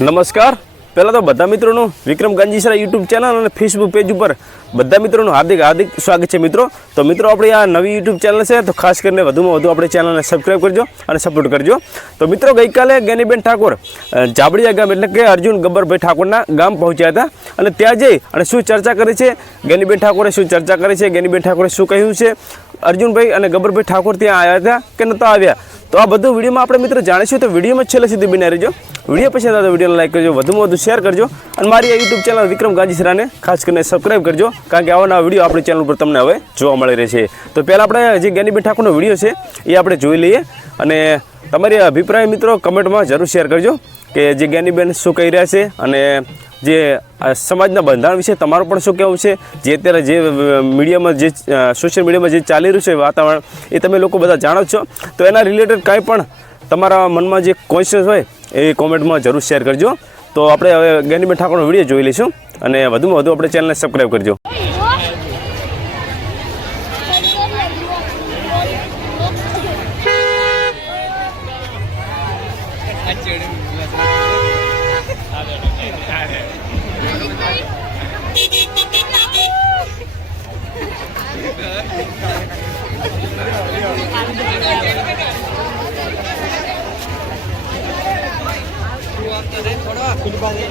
નમસ્કાર. પહેલાં તો બધા મિત્રોનું વિક્રમ ગાંજીસરા યુટ્યુબ ચેનલ અને ફેસબુક પેજ ઉપર બધા મિત્રોનું હાર્દિક હાર્દિક સ્વાગત છે મિત્રો. તો મિત્રો, આપણી આ નવી યુટ્યુબ ચેનલ છે, તો ખાસ કરીને વધુમાં વધુ આપણે ચેનલને સબસ્ક્રાઈબ કરજો અને સપોર્ટ કરજો. તો મિત્રો, ગઈકાલે જ્ઞાનીબેન ઠાકોર જાબડિયા ગામ એટલે કે અર્જુન ગબ્બરભાઈ ઠાકોરના ગામ પહોંચ્યા હતા. અને ત્યાં જઈ અને શું ચર્ચા કરી છે? જ્ઞાનીબેન ઠાકોરે શું ચર્ચા કરી છે? જ્ઞાનીબેન ઠાકોરે શું કહ્યું છે? અર્જુનભાઈ અને ગબ્બરભાઈ ઠાકોર ત્યાં આવ્યા હતા કે નહોતા આવ્યા? તો આ બધું વિડીયોમાં આપણે મિત્રો જાણીશું તો વિડીયોમાં છેલ્લે સુધી બની રહેજો. વીડિયો પછી તો વિડીયોને લાઈક કરજો, વધુમાં વધુ શેર કરજો અને મારી આ યુટ્યુબ ચેનલ વિક્રમ ગાંધીસરાને ખાસ કરીને સબસ્ક્રાઈબ કરજો, કારણ કે આવા નવા વીડિયો આપણી ચેનલ ઉપર તમને હવે જોવા મળી રહેશે. તો પહેલાં આપણે જે જ્ઞાનીબેન ઠાકોરનો વીડિયો છે, એ આપણે જોઈ લઈએ અને તમારી અભિપ્રાય મિત્રો કમેન્ટમાં જરૂર શેર કરજો. કે જે જ્ઞાનીબેન શું કહી રહ્યા છે અને જે સમાજના બંધારણ વિશે તમારું પણ શું કહેવું છે? જે અત્યારે જે મીડિયામાં જે સોશિયલ મીડિયામાં જે ચાલી રહ્યું છે વાતાવરણ, એ તમે લોકો બધા જાણો છો. તો એના રિલેટેડ કાંઈ પણ તમારા મનમાં જે ક્વેશ્ચન્સ હોય, એ કોમેન્ટમાં જરૂર શેર કરજો. તો આપણે હવે જ્ઞાનીબેન ઠાકોરનો વીડિયો જોઈ લઈશું અને વધુમાં વધુ આપણે ચેનલને સબસ્ક્રાઈબ કરજો. పిలిపాలి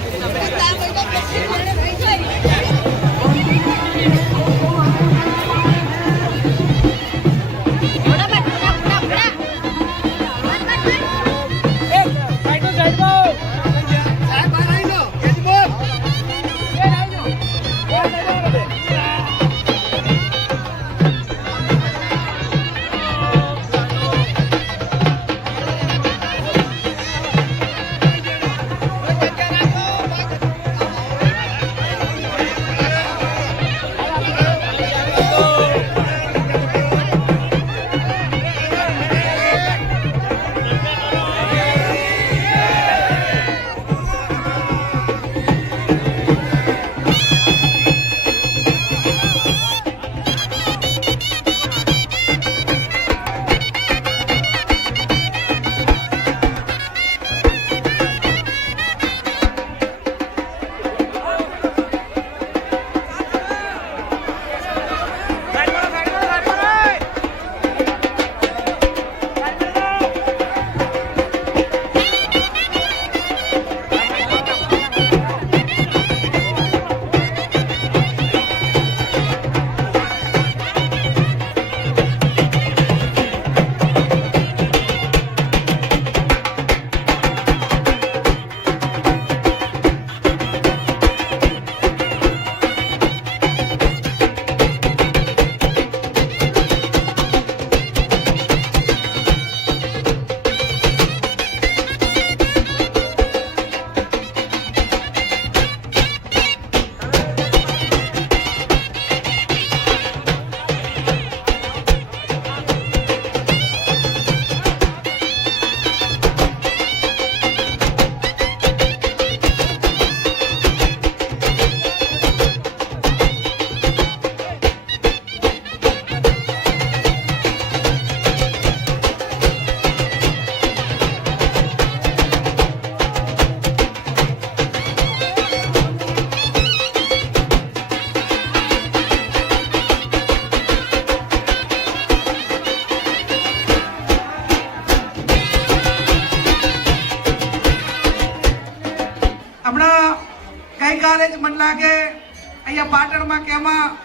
પાટણમાં કે એમાં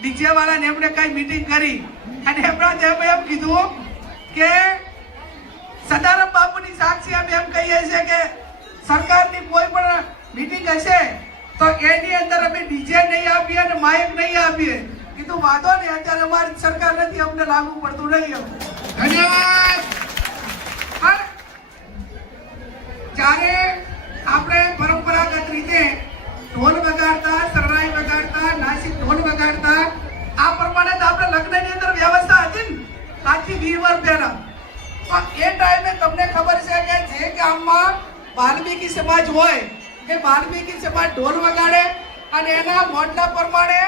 ડીજે વાળાને એમણે કઈ મીટિંગ કરી. અને હમણાં જેમ એમ કીધું કે સદારામ બાપુની સાક્ષી અમે એમ કહીએ છીએ કે સરકારની કોઈ પણ મીટિંગ હશે, તો એની અંદર અમે ડીજે નહીં આપીએ અને માઇક નહીં આપીએ. કીધું, વાંધો નહીં, અત્યારે અમારી સરકાર નથી, અમને લાગુ પડતું નહીં ગામમાં વાલ્મીકી સમાજ હોય એ વાલ્મીકી સમાજ ઢોલ વગાડે અને એના મોડના પ્રમાણે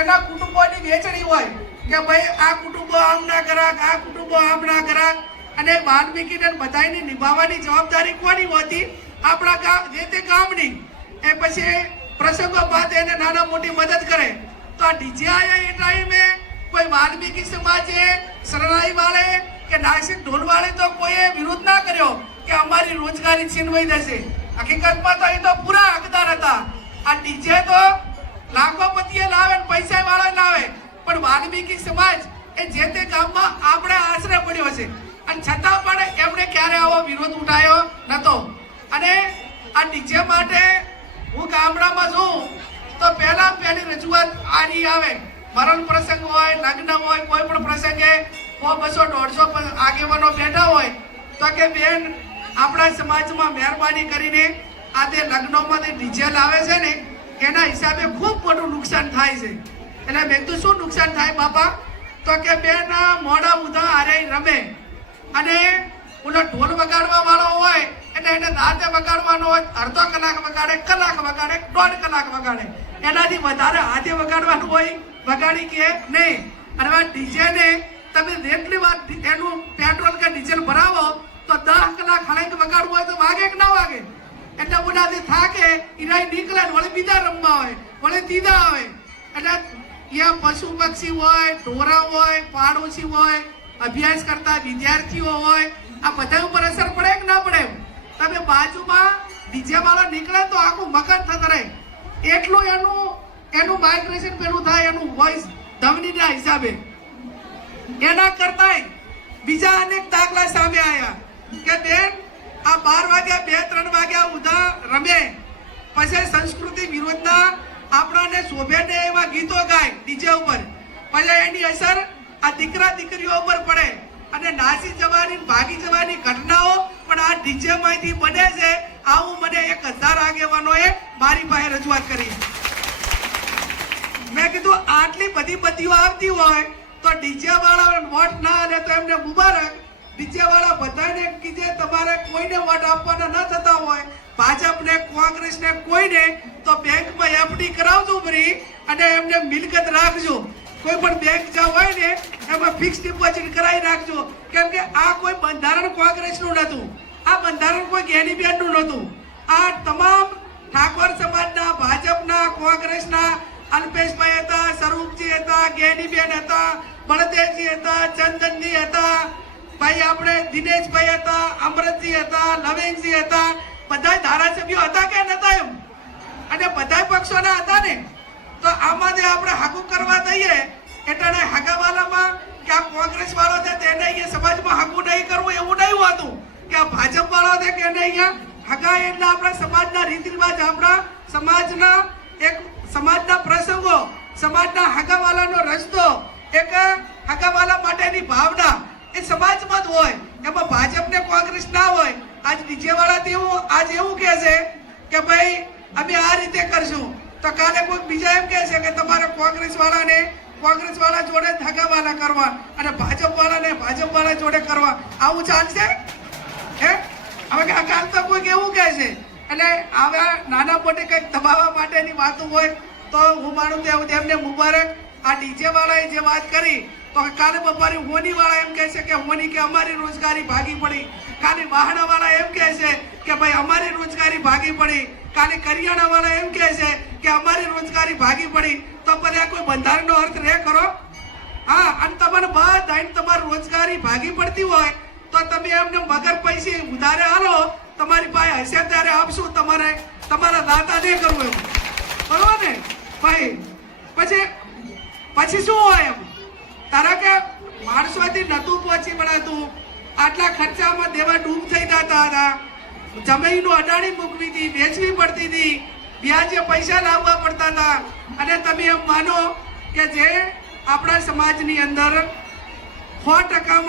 એના કુટુંબોની વેચણી હોય, કે ભાઈ આ કુટુંબો આમ ના કરાક, આ કુટુંબો આમ ના કરાક, અને વાલ્મીકીને બધાયની નિભાવવાની જવાબદારી કોની હોતી? આપણા જે તે અને પછી પ્રસંગો બાદ એને નાના મોટી મદદ કરે. તો આ ડીજીઆઈ એ ટાઈમે કોઈ વાલ્મીકી સમાજે શરણાઈ વાળે કે નાસિક ઢોલ વાળે તો કોઈએ વિરોધ ના કર્યો? કે અમારી રોજગારી છીનવાઈ જશે. હકીકતમાં તો એ તો પૂરા હકદાર હતા. આ ડીજે તો લાખોપતિએ લાવે ને પૈસા વાળા લાવે. પણ વાલ્મીકી સમાજ એ જે તે ગામમાં આપણે આશરે પડ્યો છે. અને છતાં પણ એમણે ક્યારે આવો વિરોધ ઉઠાયો નતો. અને આ ડીજે માટે હું ગામડામાં છું, તો પહેલા પહેલી રજૂઆત આની આવે. મરણ પ્રસંગ હોય, લગ્ન હોય, કોઈ પણ પ્રસંગે સો બસો દોઢસો આગેવાનો બેઠા હોય, તો કે બેન આપણા સમાજમાં મહેરબાની કરીને આ તે લગ્નોમાં ડીજે લાવે છે ને, એના હિસાબે ખૂબ મોટું નુકસાન થાય છે. એટલે મેં તો શું નુકસાન થાય બાપા? તો કે બેન મોડા ઉધા આરે રમે. અને ઓલો ઢોલ વગાડવા વાળો હોય, એટલે એને દાંતે વગાડવાનો હોય, અડધો કલાક વગાડે કલાક વગાડે, દોઢ કલાક વગાડે. એનાથી વધારે હાથે વગાડવાનું હોય, વગાડી કે નહીં. અને ડીજે ને તમે જેટલી વાર એનું પેટ્રોલ કે ડીઝલ ભરાવો દસ કલાક વગાડવું હોય તો વાગે કે ના વાગે? એટલે ઉડાથી થાકે ઈરાય નીકળે ને વળી બીજા રમવા હોય વળી ત્રીજા આવે. એટલે ત્યાં પશુ પક્ષી હોય ઢોરા હોય, પાડોશી હોય, અભ્યાસ કરતા વિદ્યાર્થીઓ હોય, આ બધા ઉપર અસર પડે કે ના પડે? તમે બાજુમાં ડીજે વાળો નીકળે તો આખું મકાન થતા રહે. એટલું એનું એનું માઇગ્રેશન પેલું થાય, એનું વોઇસ ધમનીના હિસાબે. એના કરતાંય બીજા અનેક દાખલા સામે આવ્યા કે બેન, આ બાર વાગ્યા, બે, ત્રણ વાગ્યા ઉધા રમે. પછી સંસ્કૃતિ વિરોધના આપણાને શોભે ને એવા ગીતો ગાય ડીજે ઉપર. પછી એની અસર આ દીકરા દીકરીઓ ઉપર પડે. અને નાસી જવાની, ભાગી જવાની ઘટનાઓ પણ આ ડીજે માંથી બને છે. આવું મને એક હજાર આગેવાનોએ મારી પાસે રજૂઆત કરી. મેં કીધું, આટલી બધી બધીઓ આવતી હોય તો ડીજે વાળા વોટ ના અને તો એમને મુબારક. ડીજે વાળા બધાને કીધે તમારે કોઈને વોટ આપવાના ન થતા હોય. ભાજપને, કોંગ્રેસને કોઈને, તો બેંકમાં એફડી કરાવજો ભરી અને એમને મિલકત રાખજો. કોઈ પણ બેંક જ્યાં હોય ને, એમાં ફિક્સ ડિપોઝિટ કરાવી રાખજો. કેમ કે આ કોઈ બંધારણ કોંગ્રેસનું નહોતું. આ બંધારણ કોઈ ગેની બેનનું નહોતું. આ તમામ ઠાકોર સમાજના, ભાજપના, કોંગ્રેસના, અલ્પેશભાઈ હતા, સ્વરૂપજી હતા, ગેનીબેન હતા, બળદેવજી હતા, ચંદનજી હતા ભાઈ આપણે દિનેશભાઈ હતા અમૃતજી હતા લવિંગજી હતા બધા ધારાસભ્યો હતા કે નતા એમ? અને બધા પક્ષોના હતા ને? તો આમાં જે આપણે હાકુ કરવા દઈએ એટલે હાકાવાલામાં કે આ કોંગ્રેસ વાળો છે તેને અહીંયા સમાજમાં હાકુ નહીં કરવું, એવું નહીં હોતું કે આ ભાજપ વાળો છે કે એને અહીંયા હગા એટલે આપણા સમાજના રીત રિવાજ આપણા સમાજના એક સમાજના પ્રસંગો, સમાજના હગાવાલાનો રસ્તો, એક હગાવાલા માટેની ભાવના એ સમાજમાં જ હોય. એમાં ભાજપ ને કોંગ્રેસ ના હોય. આજ નીચે વાળા એવું, આજ એવું કહે છે કે ભાઈ, અમે આ રીતે કરશું. તો કાલે કોઈ બીજા એમ કહે છે કે તમારે કોંગ્રેસ વાળાને કોંગ્રેસ વાળા જોડે ધગાવાના કરવા અને ભાજપ વાળાને ભાજપ વાળા જોડે કરવા. આવું ચાલશે? હે? હવે આ કાલ તો કોઈક એવું કહે છે. એટલે આવા નાના મોટી કંઈક દબાવવા માટેની વાતો હોય, તો હું માનું ત્યાં તેમને મુબારક. આ ડીજે વાળાએ જે વાત કરી તો કાલે બપોરે હોની વાળા એમ કહે છે કે હોની કે અમારી રોજગારી ભાગી પડી? કાલે વાહણા વાળા એમ કહે છે કે ભાઈ અમારી રોજગારી ભાગી પડી? કાલે કરિયાણા વાળા એમ કહે છે કે અમારી રોજગારી ભાગી પડી? તો બધા કોઈ બંધારણનો અર્થ રહે કરો હા, અને તમને બધા તમારી રોજગારી ભાગી પડતી હોય, તો તમે એમને મગર પૈસે ઉધારે હાલો તમારી પાસે હશે ત્યારે આપશું તમારે. તમારા દાતા નહીં કરવું એમ. બરોબર ને? ભાઈ, પછી પછી શું હોય એમ? માણસોથી નતું પહોંચી વળાતું આટલા ખર્ચામાં દેવા ડૂબ થઈ જતા હતા. જમીનો અડાણી મૂકવી હતી, વેચવી પડતી હતી. વ્યાજે પૈસા લાવવા પડતા હતા. અને તમે એમ માનો કે જે આપણા સમાજની અંદર સો ટકા